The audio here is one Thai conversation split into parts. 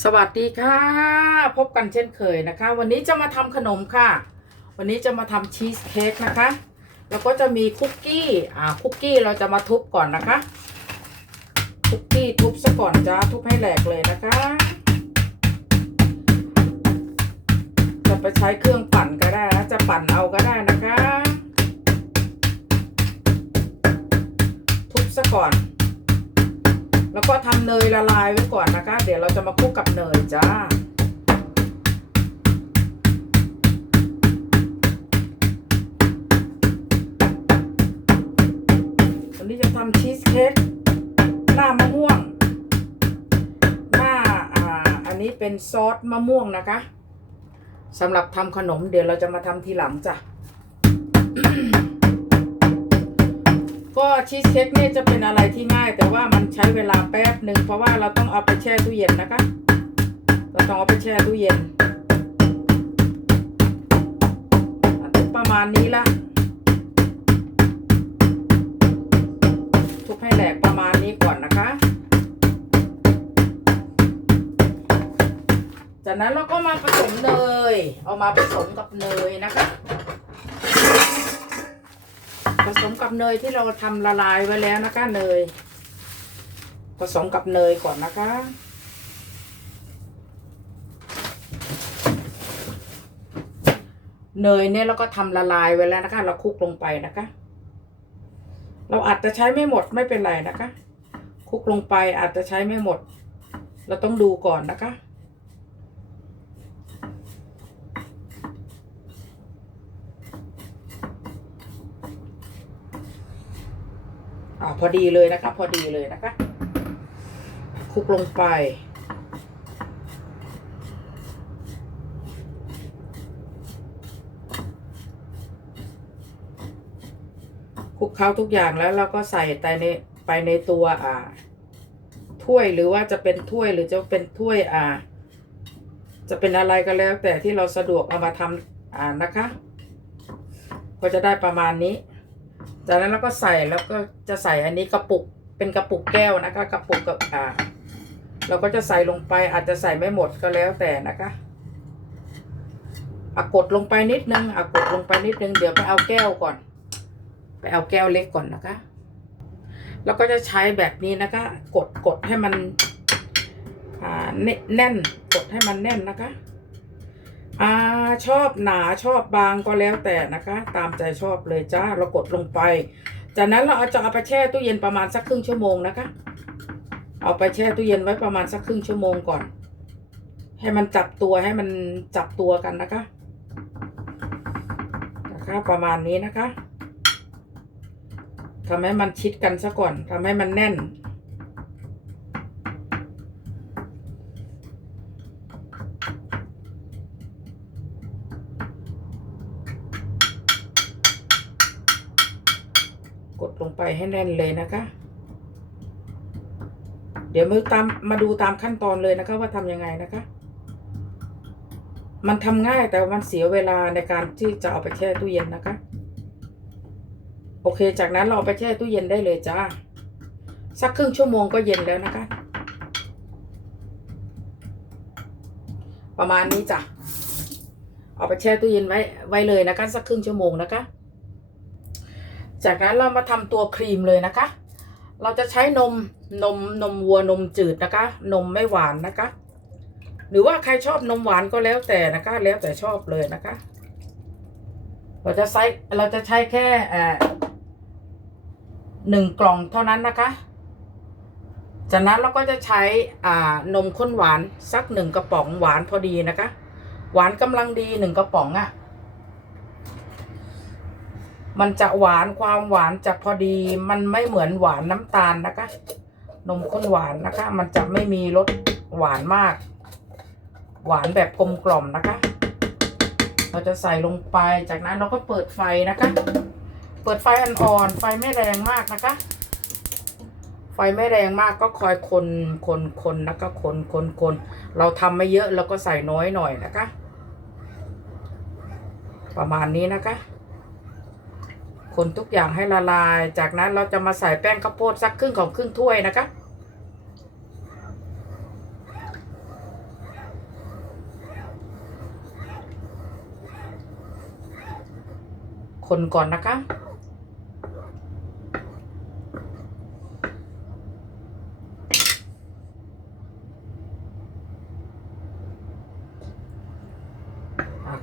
สวัสดีค่ะ พบกันเช่นเคยนะคะ วันนี้จะมาทำขนมค่ะ วันนี้จะมาทำชีสเค้กนะคะ แล้วก็จะมีคุกกี้อ่าคุกกี้เราจะมาทุบก่อนนะคะคุกกี้ทุบซะก่อนจ้าทุบให้แหลกเลยนะคะ จะไปใช้เครื่องปั่นก็ได้นะจะปั่นเอาก็ได้นะคะ ทุบซะก่อน แล้วก็ทำเนยละลายไว้ก่อนนะคะ เดี๋ยวเราจะมาคลุกกับเนยจ้าวันนี้จะทำชีสเค้กหน้ามะม่วง หน้าอ่าอันนี้เป็นซอสมะม่วงนะคะสำหรับทำขนมเดี๋ยวเราจะมาทำทีหลังจ้ะ ก็ชีสเค้กเนี่ยจะเป็นอะไรที่ง่าย แต่ว่ามันใช้เวลาแป๊บหนึ่งเพราะว่าเราต้องเอาไปแช่ตู้เย็นนะคะ เราต้องเอาไปแช่ตู้เย็นประมาณนี้ละทุกให้แหลกประมาณนี้ก่อนนะคะ จากนั้นเราก็มาผสมเนย เอามาผสมกับเนยนะคะ สมกับเนยที่เราทำละลายไว้แล้วนะคะเนย ผสมกับเนยก่อนนะคะ เนยเนี่ยเราก็ทำละลายไว้แล้วนะคะ เราคลุกลงไปนะคะ เราอาจจะใช้ไม่หมดไม่เป็นไรนะคะคลุกลงไปอาจจะใช้ไม่หมด เราต้องดูก่อนนะคะ พอดีเลยนะคะ พอดีเลยนะคะคลุกลงไปคลุกเคล้าทุกอย่างแล้วเราก็ใส่ไปในไปในตัวอ่า ถ้วยหรือว่าจะเป็นถ้วยหรือจะเป็นถ้วยอ่า จะเป็นอะไรก็แล้ว แต่ที่เราสะดวกเอามาทำอ่านะคะ ก็จะได้ประมาณนี้ จากนั้นเราก็ใส่แล้วก็จะใส่อันนี้กระปุกเป็นกระปุกแก้วนะคะ กระปุกกับอ่า เราก็จะใส่ลงไปอาจจะใส่ไม่หมดก็แล้วแต่นะคะอากดลงไปนิดนึงอากดลงไปนิดนึงเดี๋ยวไปเอาแก้วก่อน ไปเอาแก้วเล็กก่อนนะคะ แล้วก็จะใช้แบบนี้นะคะ กดกดให้มันอ่าแน่นกดให้มันแน่นนะคะ อ่าชอบหนาชอบบางก็แล้วแต่นะคะ ตามใจชอบเลยจ้าเรากดลงไป จากนั้นเราเอาจะเอาไปแช่ตู้เย็นประมาณสักครึ่งชั่วโมงนะคะ เอาไปแช่ตู้เย็นไว้ประมาณสักครึ่งชั่วโมงก่อน ให้มันจับตัวให้มันจับตัวกันนะคะ นะคะประมาณนี้นะคะทำให้มันชิดกันซะก่อนทำให้มันแน่น ให้แน่นเลยนะคะ เดี๋ยวมือตามมาดูตามขั้นตอนเลยนะคะ ว่าทำยังไงนะคะ มันทำง่ายแต่มันเสียเวลาในการที่จะเอาไปแช่ตู้เย็นนะคะ โอเค จากนั้นเราเอาไปแช่ตู้เย็นได้เลยจ้าสักครึ่งชั่วโมงก็เย็นแล้วนะคะ ประมาณนี้จ้ะเอาไปแช่ตู้เย็นไว้ไว้เลยนะคะ สักครึ่งชั่วโมงนะคะ จากนั้นเรามาทำตัวครีมเลยนะคะ เราจะใช้นมนมนมวัวนมจืดนะคะ นมไม่หวานนะคะ หรือว่าใครชอบนมหวานก็แล้วแต่นะคะ แล้วแต่ชอบเลยนะคะ เราจะใช้เราจะใช้แค่เอ่อหนึ่งกล่องเท่านั้นนะคะ จากนั้นเราก็จะใช้อ่านมข้นหวานสักหนึ่งกระป๋องหวานพอดีนะคะ หวานกำลังดีหนึ่งกระป๋องอะ่ะ มันจะหวานความหวานจะพอดี มันไม่เหมือนหวานน้ำตาลนะคะ นมข้นหวานนะคะ มันจะไม่มีรสหวานมาก หวานแบบกลมกล่อมนะคะ เราจะใส่ลงไปจากนั้นเราก็เปิดไฟนะคะ เปิดไฟอ่อนๆไฟไม่แรงมากนะคะ ไฟไม่แรงมากก็คอยคนคนคนแล้วก็คนคนคนเราทำไม่เยอะเราก็ใส่น้อยหน่อยนะคะ ประมาณนี้นะคะ คนทุกอย่างให้ละลาย จากนั้นเราจะมาใส่แป้งข้าวโพดสักครึ่งของครึ่งถ้วยนะคะ คนก่อนนะคะ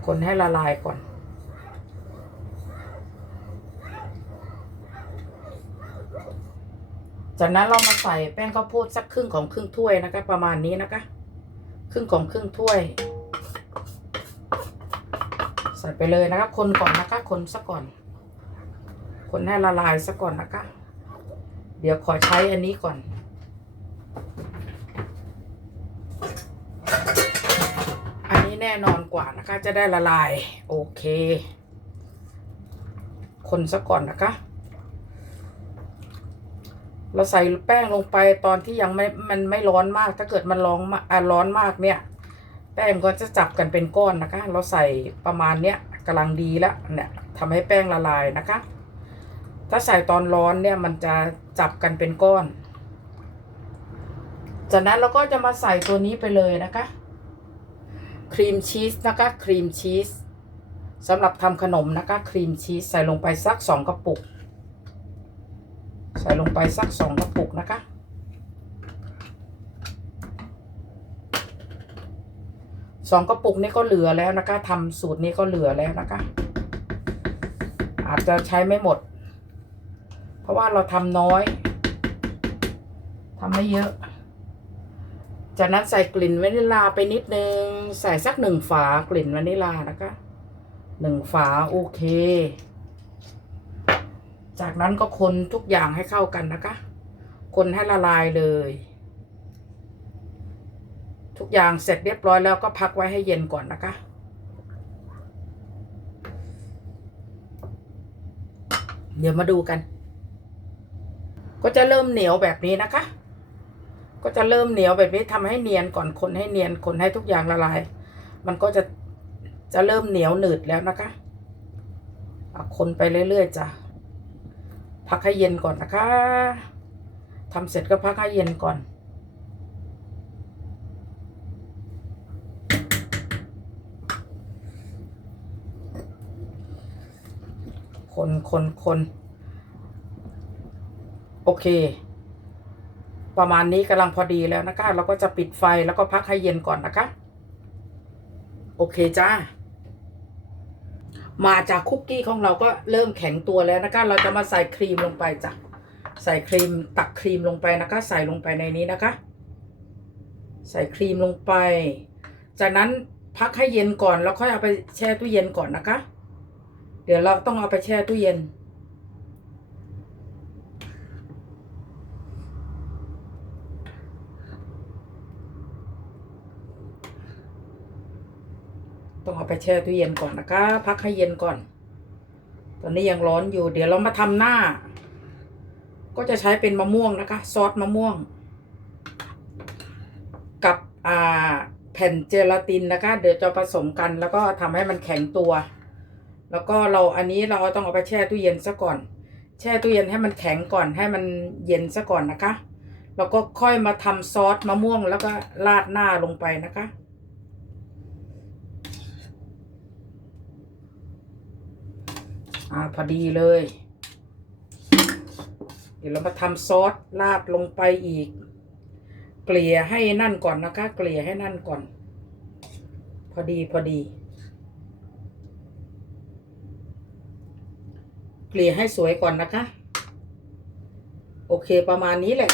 คนให้ละลายก่อน จากนั้นเรามาใส่แป้งข้าวโพดสักครึ่งของครึ่งถ้วยนะคะ ประมาณนี้นะคะ ครึ่งของครึ่งถ้วย ใส่ไปเลยนะคะ คนก่อนนะคะ คนซะก่อน คนให้ละลายซะก่อนนะคะ เดี๋ยวขอใช้อันนี้ก่อนอันนี้แน่นอนกว่านะคะจะได้ละลาย โอเค คนซะก่อนนะคะ เราใส่แป้งลงไปตอนที่ยังไม่ มันไม่ร้อนมาก ถ้าเกิดมันร้อนอะร้อนมากเนี่ย แป้งก็จะจับกันเป็นก้อนนะคะ เราใส่ประมาณเนี้ยกำลังดีแล้วเนี่ยทำให้แป้งละลายนะคะ ถ้าใส่ตอนร้อนเนี่ยมันจะจับกันเป็นก้อน จากนั้นเราก็จะมาใส่ตัวนี้ไปเลยนะคะ ครีมชีสนะคะ ครีมชีสสำหรับทำขนมนะคะ ครีมชีสใส่ลงไปสักสองกระปุก ใส่ลงไปสักสองกระปุกนะคะ สองกระปุกนี้ก็เหลือแล้วนะคะทำสูตรนี้ก็เหลือแล้วนะคะ อาจจะใช้ไม่หมด เพราะว่าเราทำน้อยทำไม่เยอะ จากนั้นใส่กลิ่นวานิลลาไปนิดนึง ใส่สักหนึ่งฝากลิ่นวานิลลานะคะหนึ่งฝาโอเค จากนั้นก็คนทุกอย่างให้เข้ากันนะคะ คนให้ละลายเลย ทุกอย่างเสร็จเรียบร้อยแล้วก็พักไว้ให้เย็นก่อนนะคะ เดี๋ยวมาดูกัน ก็จะเริ่มเหนียวแบบนี้นะคะ ก็จะเริ่มเหนียวแบบนี้ทำให้เนียนก่อนคนให้เนียนคนให้ทุกอย่างละลาย มันก็จะจะเริ่มเหนียวหนืดแล้วนะคะคนไปเรื่อยๆจ้ะ พักให้เย็นก่อนนะคะทำเสร็จก็พักให้เย็นก่อน คนคนคนโอเค ประมาณนี้กำลังพอดีแล้วนะคะ เราก็จะปิดไฟแล้วก็พักให้เย็นก่อนนะคะ โอเคจ้า มาจากคุกกี้ของเราก็เริ่มแข็งตัวแล้วนะคะ เราจะมาใส่ครีมลงไปจ้ะ ใส่ครีมตักครีมลงไปนะคะ ใส่ลงไปในนี้นะคะ ใส่ครีมลงไป จากนั้นพักให้เย็นก่อนแล้วค่อยเอาไปแช่ตู้เย็นก่อนนะคะ เดี๋ยวเราต้องเอาไปแช่ตู้เย็น ต้องเอาไปแช่ตู้เย็นก่อนนะคะ พักให้เย็นก่อน ตอนนี้ยังร้อนอยู่ เดี๋ยวเรามาทำหน้า ก็จะใช้เป็นมะม่วงนะคะ ซอสมะม่วง กับอ่าแผ่นเจลาตินนะคะ เดี๋ยวจะผสมกัน แล้วก็ทำให้มันแข็งตัว แล้วก็เราอันนี้เราต้องเอาไปแช่ตู้เย็นซะก่อน แช่ตู้เย็นให้มันแข็งก่อน ให้มันเย็นซะก่อนนะคะ แล้วก็ค่อยมาทำซอสมะม่วงแล้วก็ราดหน้าลงไปนะคะ อ่าพอดีเลย เดี๋ยวเรามาทำซอสราดลงไปอีก เกลี่ยให้นั่นก่อนนะคะ เกลี่ยให้นั่นก่อน พอดีพอดี เกลี่ยให้สวยก่อนนะคะ โอเคประมาณนี้แหละ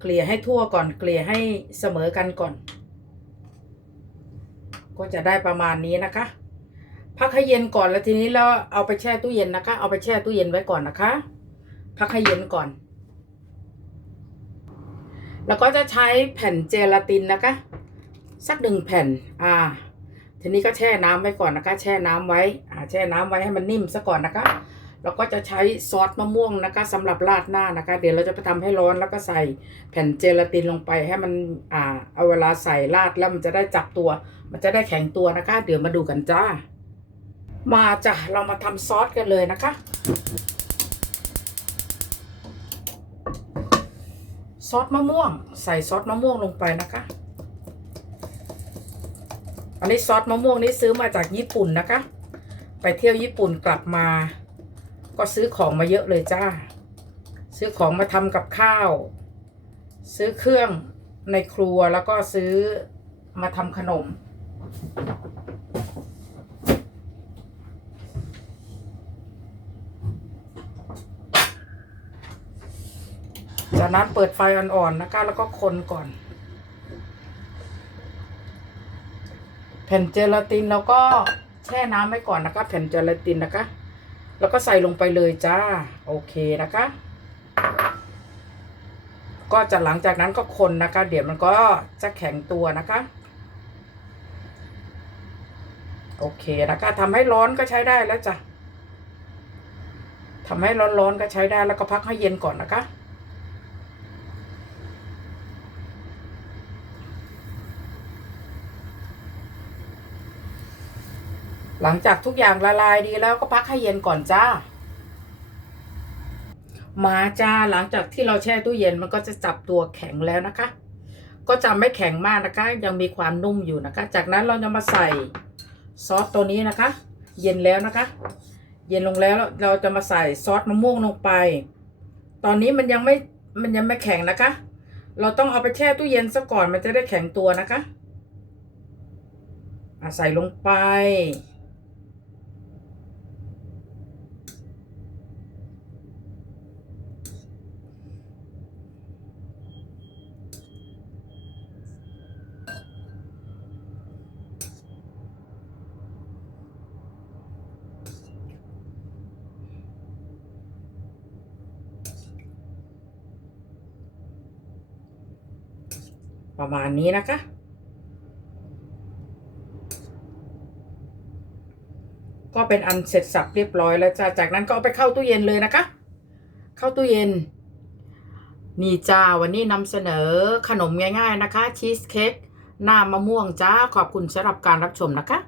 เกลี่ยให้ทั่วก่อน เกลี่ยให้เสมอกันก่อน ก็จะได้ประมาณนี้นะคะ พักให้เย็นก่อนแล้วทีนี้เราเอาไปแช่ตู้เย็นนะคะ เอาไปแช่ตู้เย็นไว้ก่อนนะคะ พักให้เย็นก่อน แล้วก็จะใช้แผ่นเจลาตินนะคะ สักหนึ่งแผ่น อ่า ทีนี้ก็แช่น้ำไว้ก่อนนะคะ แช่น้ำไว้ อ่า แช่น้ำไว้ให้มันนิ่มซะก่อนนะคะแล้วก็จะใช้ซอสมะม่วงนะคะสำหรับราดหน้านะคะ เดี๋ยวเราจะไปทำให้ร้อนแล้วก็ใส่แผ่นเจลาตินลงไปให้มันอ่าเอาเวลาใส่ราดแล้วมันจะได้จับตัว มันจะได้แข็งตัวนะคะ เดี๋ยวมาดูกันจ้า มาจ้ะ เรามาทำซอสกันเลยนะคะ ซอสมะม่วง ใส่ซอสมะม่วงลงไปนะคะ อันนี้ซอสมะม่วงนี่ซื้อมาจากญี่ปุ่นนะคะ ไปเที่ยวญี่ปุ่นกลับมา ก็ซื้อของมาเยอะเลยจ้า ซื้อของมาทำกับข้าว ซื้อเครื่องในครัวแล้วก็ซื้อมาทำขนม จากนั้นเปิดไฟอ่อนๆนะคะ แล้วก็คนก่อน แผ่นเจลาตินแล้วก็แช่น้ำไว้ก่อนนะคะ แผ่นเจลาตินนะคะ แล้วก็ใส่ลงไปเลยจ้า โอเคนะคะ ก็จะหลังจากนั้นก็คนนะคะ เดี๋ยวมันก็จะแข็งตัวนะคะโอเคนะคะทำให้ร้อนก็ใช้ได้แล้วจ้ะทำให้ร้อนๆก็ใช้ได้แล้วก็พักให้เย็นก่อนนะคะ หลังจากทุกอย่างละลายดีแล้วก็พักให้เย็นก่อนจ้า มาจ้าหลังจากที่เราแช่ตู้เย็นมันก็จะจับตัวแข็งแล้วนะคะ ก็จะไม่แข็งมากนะคะ ยังมีความนุ่มอยู่นะคะ จากนั้นเราจะมาใส่ซอสตัวนี้นะคะ เย็นแล้วนะคะ เย็นลงแล้วเราจะมาใส่ซอสมะม่วงลงไป ตอนนี้มันยังไม่มันยังไม่แข็งนะคะ เราต้องเอาไปแช่ตู้เย็นซะก่อนมันจะได้แข็งตัวนะคะใส่ลงไป ประมาณนี้นะคะ ก็เป็นอันเสร็จสับเรียบร้อยแล้วจ้าจากนั้นก็เอาไปเข้าตู้เย็นเลยนะคะ เข้าตู้เย็น นี่จ้าวันนี้นำเสนอขนมง่าย ๆนะคะ ชีสเค้กหน้ามะม่วงจ้าขอบคุณสำหรับการรับชมนะคะ